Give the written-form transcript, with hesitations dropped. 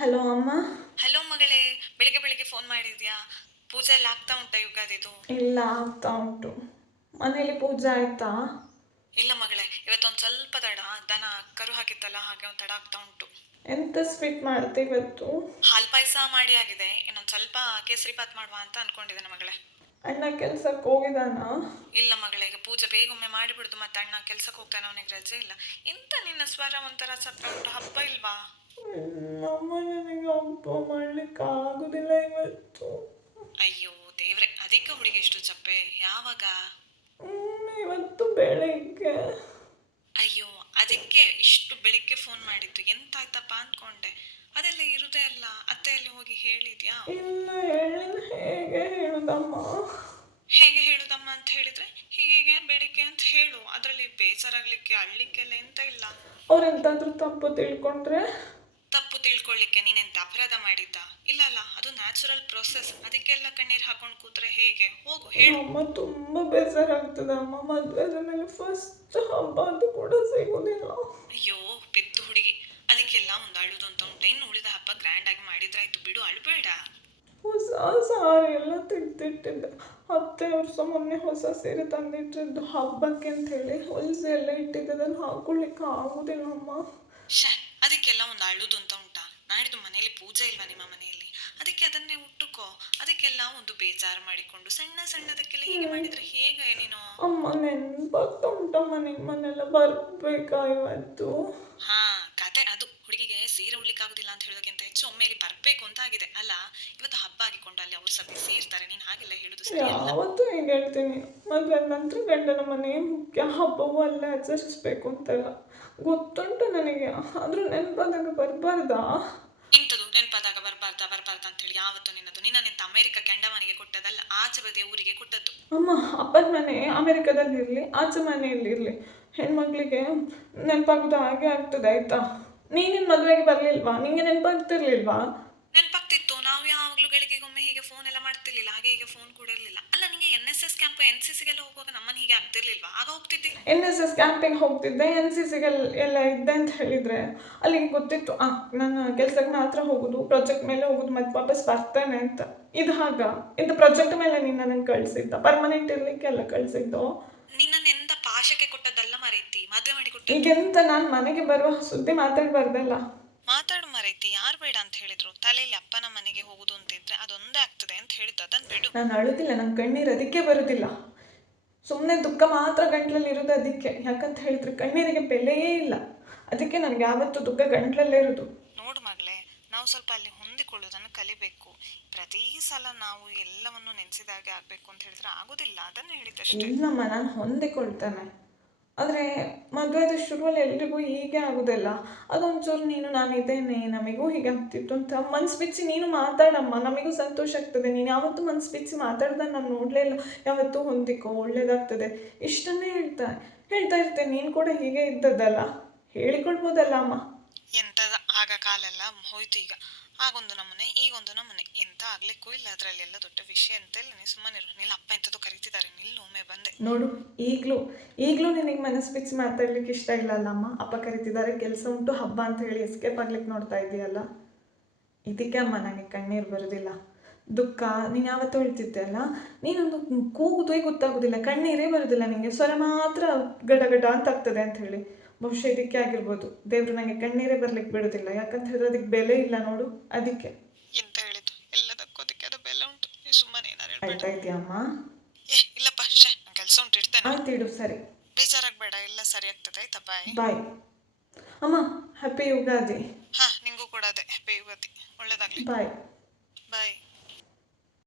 Hello ಅಮ್ಮ. Hello ಮಗಳೇ, ಬೆಳಿಗ್ಗೆ ಬೆಳಿಗ್ಗೆ ಫೋನ್ ಮಾಡಿದ್ಯಾ? ಪೂಜೆ ಎಲ್ಲ ಆಗ್ತಾ ಉಂಟಾ ಯುಗಾದಿದು? ಇಲ್ಲ, ಆಗ್ತಾ ಉಂಟು. ಮನೇಲಿ ಪೂಜೆ ಆಯ್ತಾ? ಇಲ್ಲ ಮಗಳೇ, ಇವತ್ತೊಂದು ಸ್ವಲ್ಪ ತಡ. ದನ ಕರು ಹಾಕಿತ್ತಲ್ಲ, ಹಾಗೆ ಒಂದು ತಡ ಆಗ್ತಾ ಉಂಟು. ಎಂತ ಸ್ವೀಟ್ ಮಾಡ್ತೆ ಇವತ್ತು? ಹಾಲು ಪಾಯಸ ಮಾಡಿ ಆಗಿದೆ. ಇನ್ನೊಂದು ಸ್ವಲ್ಪ ಕೇಸರಿ ಬಾತ್ ಮಾಡುವ ಅಂತ ಅನ್ಕೊಂಡಿದ್ದೇನೆ ಮಗಳೇ. ಅಣ್ಣ ಕೆಲ್ಸಕ್ಕೆ ಹೋಗಿದಾನ? ಇಲ್ಲ ಮಗಳೇ, ಈಗ ಪೂಜೆ ಬೇಗೊಮ್ಮೆ ಮಾಡಿಬಿಡುದು, ಮತ್ತೆ ಅಣ್ಣ ಕೆಲ್ಸಕ್ಕೆ ಹೋಗ್ತಾನೆ, ಅವನಿಗೆ ರಜೆ ಇಲ್ಲ. ಎಂತ ನಿನ್ನ ಸ್ವರ ಒಂಥರ ಸತ್ತ ಉಂಟು, ಹಬ್ಬ ಇಲ್ವಾ? ಅಮ್ಮ, ನನಗೆ ಹಬ್ಬ ಮಾಡ್ಲಿಕ್ಕೆ ಆಗುದಿಲ್ಲ ಇವತ್ತು. ಅಯ್ಯೋ ದೇವ್ರೆ, ಅದಕ್ಕೆ ಹುಡುಗಿ ಇಷ್ಟು ಚಪ್ಪೆ ಯಾವಾಗ? ಇವತ್ತು ಬೆಳಿಗ್ಗೆ. ಅಯ್ಯೋ, ಅದಕ್ಕೆ ಇಷ್ಟು ಬೆಳಿಗ್ಗೆ ಫೋನ್ ಮಾಡಿದ್ದು. ಎಂತಾಯ್ತಪ್ಪ ಅಂದ್ಕೊಂಡೆ. ಅದೆಲ್ಲ ಇರುದೇ ಅಲ್ಲ. ಅತ್ತೆಯಲ್ಲಿ ಹೋಗಿ ಹೇಳಿದ್ಯಾ? ಇಲ್ಲ, ಹೇಳಿಲ್ಲ. ಹೇಗೆ ಹೇಳುದಮ್ಮ? ಹೇಗೆ ಹೇಳುದಮ್ಮ ಅಂತ ಹೇಳಿದ್ರೆ, ಹೀಗೆ ಬೆಳಿಗ್ಗೆ ಅಂತ ಹೇಳು. ಅದರಲ್ಲಿ ಬೇಜಾರಾಗ್ಲಿಕ್ಕೆ ಅಳ್ಲಿಕ್ಕೆಲ್ಲ ಎಂತ ಇಲ್ಲ. ಅವ್ರೆಂತಾದ್ರೂ ತಪ್ಪು ತಿಳ್ಕೊಂಡ್ರೆ? ತಪ್ಪು ತಿಳ್ಕೊಳ್ಳಿಕ್ಕೆ ನೀನೆಂತ ಅಪರಾಧ ಮಾಡಿದ್ದ? ಇಲ್ಲ ಅಲ್ಲ, ಅದು ನ್ಯಾಚುರಲ್ ಪ್ರೊಸೆಸ್. ಅದಕ್ಕೆಲ್ಲ ಕಣ್ಣೀರ್ ಹಾಕೊಂಡು ಕೂತ್ರೆ ಹೇಗೆ? ಹೋಗು ಹೇಳು. ಅಮ್ಮ, ತುಂಬಾ ಬೇಜಾರಾಗ್ತದೆ ಅಮ್ಮ. ಮದ್ವೆ ಆದ್ಮೇಲೆ ಫಸ್ಟ್ ಹಬ್ಬ ಅದು ಕೂಡ ಸಿಗುದಿಲ್ಲ. ಅಯ್ಯೋ ಪೆದ್ದು ಹುಡುಗಿ, ಅದಕ್ಕೆಲ್ಲ ಒಂದು ಅಳುದು ಅಂತ ಉಂಟು. ಇನ್ನು ಉಳಿದ ಹಬ್ಬ ಗ್ರ್ಯಾಂಡ್ ಆಗಿ ಮಾಡಿದ್ರಾಯ್ತು ಬಿಡು, ಅಳ್ಬೇಡ. ಹೊಸ ಸಾರಿ ಎಲ್ಲ ತೆಗ್ದಿಟ್ಟಿದ್ದೆ. ಅತ್ತೆಯವ್ರು ಸಹ ಮೊನ್ನೆ ಹೊಸ ಸೀರೆ ತಂದಿಟ್ಟಿದ್ದು ಹಬ್ಬಕ್ಕೆ ಅಂತ ಹೇಳಿ. ಹೊಲಿಸಿ ಎಲ್ಲ ಇಟ್ಟಿದ್ದೆ, ಅದನ್ನು ಹಾಕೊಳ್ಳಿಕ್ಕೆ ಆಗುದಿಲ್ಲ ಅಮ್ಮ. ಶೇ, ಅದಕ್ಕೆಲ್ಲ ಒಂದು ಅಳುದು ಅಂತ ಉಂಟಾ? ನಾಡಿದ್ದು ಮನೆಯಲ್ಲಿ ಪೂಜೆ ಇಲ್ವಾ ನಿಮ್ಮ ಮನೆಯಲ್ಲಿ? ಅದಕ್ಕೆ ಅದನ್ನೇ ಉಟ್ಟುಕೋ. ಅದಕ್ಕೆಲ್ಲ ಒಂದು ಬೇಜಾರು ಮಾಡಿಕೊಂಡು ಸಣ್ಣ ಸಣ್ಣದಕ್ಕೆಲ್ಲ ಹೀಗೆ ಮಾಡಿದ್ರೆ ಹೇಗೆ ನೀನು? ಅಮ್ಮ, ನೆನ್ಪಾಗ್ತಾ ಉಂಟಮ್ಮ, ನಿಮ್ಮನ್ನೆಲ್ಲ ಬರ್ಬೇಕಾ ಇವತ್ತು? ಹಾ, ಕತೆ ಅದು. ಹುಡುಗಿಗೆ ಸೀರೆ ಉಡ್ಲಿಕ್ಕಾಗುದಿಲ್ಲ ಅಂತ ಹೇಳೋದಕ್ಕಿಂತ ಹೆಚ್ಚು ಒಮ್ಮೆಲಿ ಬರ್ಬೇಕು ಅಂತ ಆಗಿದೆ ಅಲ್ಲ. ಇವತ್ತು ಹಬ್ಬ ಆಗಿಕೊಂಡು ಅಲ್ಲಿ ಅವ್ರು ಸತಿ ಸೇರ್ತಾರೆ, ನೀನ್ ಹಾಗೆಲ್ಲ ಹೇಳುದು ಸರಿ ಅಲ್ಲ. ಯಾವತ್ತೂ ಹೀಗೆ ಹೇಳ್ತೀನಿ. ಮದುವೆ ನಂತರ ಗಂಡನ ಮನೆ ಮುಖ್ಯ, ಹಬ್ಬವೂ ಅಲ್ಲೇ ಆಚರಿಸ್ಬೇಕು ಅಂತೆಲ್ಲ ಗೊತ್ತುಂಟು ನನಗೆ. ಆದ್ರೂ ನೆನಪಾದಾಗ ಬರಬಾರ್ದಾ? ಇಂಥದ್ದು ನೆನಪಾದಾಗ ಬರ್ಬಾರ್ದಾ ಬರ್ಬಾರ್ದಾ ಅಂತ ಹೇಳಿ ಯಾವತ್ತು ನಿನ್ನದು? ನಿನ್ನನೆಂತ ಅಮೆರಿಕಕ್ಕೆ ಅಂಡಮಾನಿಗೆ ಕೊಟ್ಟದಲ್ಲ, ಆಚೆ ಬದಿಯ ಊರಿಗೆ ಕೊಟ್ಟದ್ದು. ಅಮ್ಮ, ಅಪ್ಪನ ಮನೆ ಅಮೆರಿಕದಲ್ಲಿರಲಿ, ಆಚೆ ಮನೆಯಲ್ಲಿರಲಿ, ಹೆಣ್ಮಕ್ಳಿಗೆ ನೆನಪಾಗೋದು ಹಾಗೆ ಆಗ್ತದೆ ಆಯ್ತಾ? ನೀನಿನ್ ಮದುವೆಗೆ ಬರಲಿಲ್ವಾ? ನಿಂಗೆ ನೆನಪಾಗ್ತಿರ್ಲಿಲ್ವಾ? ನೆನಪಾಗ್ತಿತ್ತು. ನಾವು ಯಾವಾಗಲೂ ಗಳಿಗೆಗೊಮ್ಮೆ ಹೀಗೆ ಫೋನ್ ಎಲ್ಲ ಮಾಡ್ತಿರ್ಲಿಲ್ಲ. ಹಾಗೆ ಈಗ ಫೋನ್ ಕೂಡ ಇರಲಿಲ್ಲ ಅಲ್ಲ. ನಿಂಗೆ NSS ಕ್ಯಾಂಪ್ NCCಗೆಲ್ಲ ಹೋಗುವಾಗ ನಮ್ಮನ್ನ ಹೀಗೆ ಆಗ್ತಿರ್ಲಿಲ್ವಾ? ಆಗ ಹೋಗ್ತಿದ್ದೆ. NSS ಕ್ಯಾಂಪಿಗೆ ಹೋಗ್ತಿದ್ದೆ, NCCಗೆ ಎಲ್ಲ ಇದ್ದೆ ಅಂತ ಹೇಳಿದರೆ ಅಲ್ಲಿಗೆ ಗೊತ್ತಿತ್ತು ನಾನು ಕೆಲ್ಸಕ್ಕೆ ಮಾತ್ರ ಹೋಗೋದು, ಪ್ರಾಜೆಕ್ಟ್ ಮೇಲೆ ಹೋಗೋದು, ಮತ್ತೆ ವಾಪಸ್ ಬರ್ತೇನೆ ಅಂತ. ಇದು ಹಾಗ? ಇಂಥ ಪ್ರಾಜೆಕ್ಟ್ ಮೇಲೆ ನಿನ್ನನ್ನು ಕಳಿಸಿದ್ದ? ಪರ್ಮನೆಂಟ್ ಇರಲಿಕ್ಕೆಲ್ಲ ಕಳಿಸಿದ್ದು? ನಿನ್ನನ್ನೆಂತ ಪಾಶಕ್ಕೆ ಕೊಟ್ಟದ್ದಲ್ಲ ಮರೈತಿ, ಮದುವೆ ಮಾಡಿ ಕೊಟ್ಟದ್ದು. ಈಗೆಂತ ನಾನು ಮನೆಗೆ ಬರುವ ಸುದ್ದಿ ಮಾತಾಡಬಾರ್ದಲ್ಲ? ಮಾತಾಡು ಮರೈತಿ, ಯಾರು ಬೇಡ ಅಂತ ಹೇಳಿದ್ರು? ತಲೆಯಲ್ಲಿ ಅಪ್ಪನ ಮನೆಗೆ ಹೋಗುದು ಅಂತ ಇದ್ರೆ ಅದೊಂದೇ ಆಗ್ತದೆ ಅಂತ ಹೇಳಿದ್ದು, ಅದನ್ನ ಬಿಡು. ನಾನು ಅಳುದಿಲ್ಲ, ನನ್ನ ಕಣ್ಣೀರು ಅದಕ್ಕೆ ಬರುದಿಲ್ಲ. ಸುಮ್ಮನೆ ದುಃಖ ಮಾತ್ರ ಗಂಟ್ಲಲ್ಲಿ ಇರೋದು ಅದಕ್ಕೆ. ಯಾಕಂತ ಹೇಳಿದ್ರೆ ಕಣ್ಣೀರಿಗೆ ಬೆಲೆಯೇ ಇಲ್ಲ. ಅದಕ್ಕೆ ನನಗೆ ಯಾವತ್ತೂ ದುಃಖ ಗಂಟ್ಲಲ್ಲೇ ಇರೋದು. ನೋಡು ಮಗಳೇ, ನಾವು ಸ್ವಲ್ಪ ಅಲ್ಲಿ ಹೊಂದಿಕೊಳ್ಳುವುದನ್ನು ಕಲಿಬೇಕು. ಪ್ರತಿ ಸಲ ನಾವು ಎಲ್ಲವನ್ನು ನೆನೆಸಿದಾಗೆ ಆಗ್ಬೇಕು ಅಂತ ಹೇಳಿದ್ರೆ ಆಗುದಿಲ್ಲ, ಅದನ್ನ ಹೇಳಿದಷ್ಟೇ. ಇಲ್ಲಮ್ಮ, ನಾನು ಹೊಂದಿಕೊಳ್ತೇನೆ. ಆದರೆ ಮದುವೆದ ಶುರುವಲ್ಲಿ ಎಲ್ರಿಗೂ ಹೀಗೆ ಆಗೋದಿಲ್ಲ. ಅದೊಂಚೂರು ನೀನು ನಾನು ಇದ್ದೇನೆ, ನಮಗೂ ಹೀಗೆ ಆಗ್ತಿತ್ತು ಅಂತ ಮನ್ಸು ಬಿಚ್ಚಿ ನೀನು ಮಾತಾಡಮ್ಮ, ನಮಗೂ ಸಂತೋಷ ಆಗ್ತದೆ. ನೀನು ಯಾವತ್ತೂ ಮನ್ಸು ಬಿಚ್ಚಿ ಮಾತಾಡ್ದನ್ನು ನಾನು ನೋಡಲೇ ಇಲ್ಲ. ಯಾವತ್ತೂ ಹೊಂದಿಕೋ, ಒಳ್ಳೇದಾಗ್ತದೆ, ಇಷ್ಟನ್ನೇ ಹೇಳ್ತಾ ಇರ್ತೇನೆ. ನೀನು ಕೂಡ ಹೀಗೆ ಇದ್ದದ್ದಲ್ಲ, ಹೇಳಿಕೊಳ್ಬೋದಲ್ಲ ಅಮ್ಮ. ಎಂಥದ ಆಗ ಕಾಲೆಲ್ಲ ಹೋಯ್ತು. ಈಗ ಆಗೊಂದು ನಮೂನೆ, ಈಗೊಂದು ನಮೂನೆ. ಎಂತ ಆಗ್ಲಿಕ್ಕೂ ಇಲ್ಲ. ಅದರಲ್ಲಿ ಎಲ್ಲ ದೊಡ್ಡ ವಿಷಯ ಅಂತೆಲ್ಲ ನೀ ಸುಮ್ಮನಿರು. ನಿಲ್ಲ ಅಪ್ಪ ಎಂಥದ್ದು ಕರೀತಿದ್ದಾರೆ, ನಿಲ್ಲು, ಒಮ್ಮೆ ಬಂದೆ. ನೋಡು, ಈಗಲೂ ನಿನಗೆ ಮನಸ್ಸು ಬಿಚ್ಚಿ ಮಾತಾಡ್ಲಿಕ್ಕೆ ಇಷ್ಟ ಇಲ್ಲ ಅಲ್ಲಮ್ಮ? ಅಪ್ಪ ಕರೀತಿದ್ದಾರೆ, ಕೆಲಸ ಉಂಟು, ಹಬ್ಬ ಅಂತ ಹೇಳಿ ಎಸ್ಕೇಪ್ ಆಗ್ಲಿಕ್ಕೆ ನೋಡ್ತಾ ಇದೆಯಲ್ಲ. ಇದಕ್ಕೆ ಅಮ್ಮ ನನಗೆ ಕಣ್ಣೀರು ಬರೋದಿಲ್ಲ. ದುಃಖ ನೀನು ಯಾವತ್ತೂ ಹೇಳ್ತಿದ್ದೆ ಅಲ್ಲ, ನೀನೊಂದು ಕೂಗುದೇ ಗೊತ್ತಾಗೋದಿಲ್ಲ, ಕಣ್ಣೀರೇ ಬರೋದಿಲ್ಲ ನಿನಗೆ, ಸ್ವರ ಮಾತ್ರ ಗಡ ಅಂತ ಆಗ್ತದೆ ಅಂತ ಹೇಳಿ. ಬಹುಶಃ ಇದಕ್ಕೆ ಆಗಿರ್ಬೋದು, ದೇವರು ನನಗೆ ಕಣ್ಣೀರೇ ಬರ್ಲಿಕ್ಕೆ ಬಿಡೋದಿಲ್ಲ. ಯಾಕಂತ ಹೇಳಿದ್ರೆ ಅದಕ್ಕೆ ಬೆಲೆ ಇಲ್ಲ ನೋಡು, ಅದಕ್ಕೆ. ಎಂತ ಹೇಳಿದ್ದು? ಎಲ್ಲದಕ್ಕೂ ಅದಕ್ಕೆ ಅದು ಬೆಲೆ ಉಂಟು. ನೀ ಸುಮ್ಮನೆ ಏನಾರು ಹೇಳ್ಬೇಡ. ಆಯ್ತಾ ಇದೆಯಮ್ಮ? ಇಲ್ಲಪ್ಪ, ನಂಗೆ ಕೆಲಸ ಉಂಟು, ಇಡ್ತೇನೆ. ಆಯ್ತಿಡು, ಸರಿ. ಬೇಜಾರಾಗಬೇಡ, ಎಲ್ಲ ಸರಿ ಆಗ್ತದೆ ಆಯ್ತಾ? ಬಾಯ್. ಬಾಯ್ ಅಮ್ಮ, ಹ್ಯಾಪಿ ಯುಗಾದಿ. ಹಾ, ನಿಂಗೂ ಕೂಡ ಅದೇ ಹ್ಯಾಪಿ ಯುಗಾದಿ, ಒಳ್ಳೇದಾಗ್ಲಿ. ಬಾಯ್. ಬಾಯ್.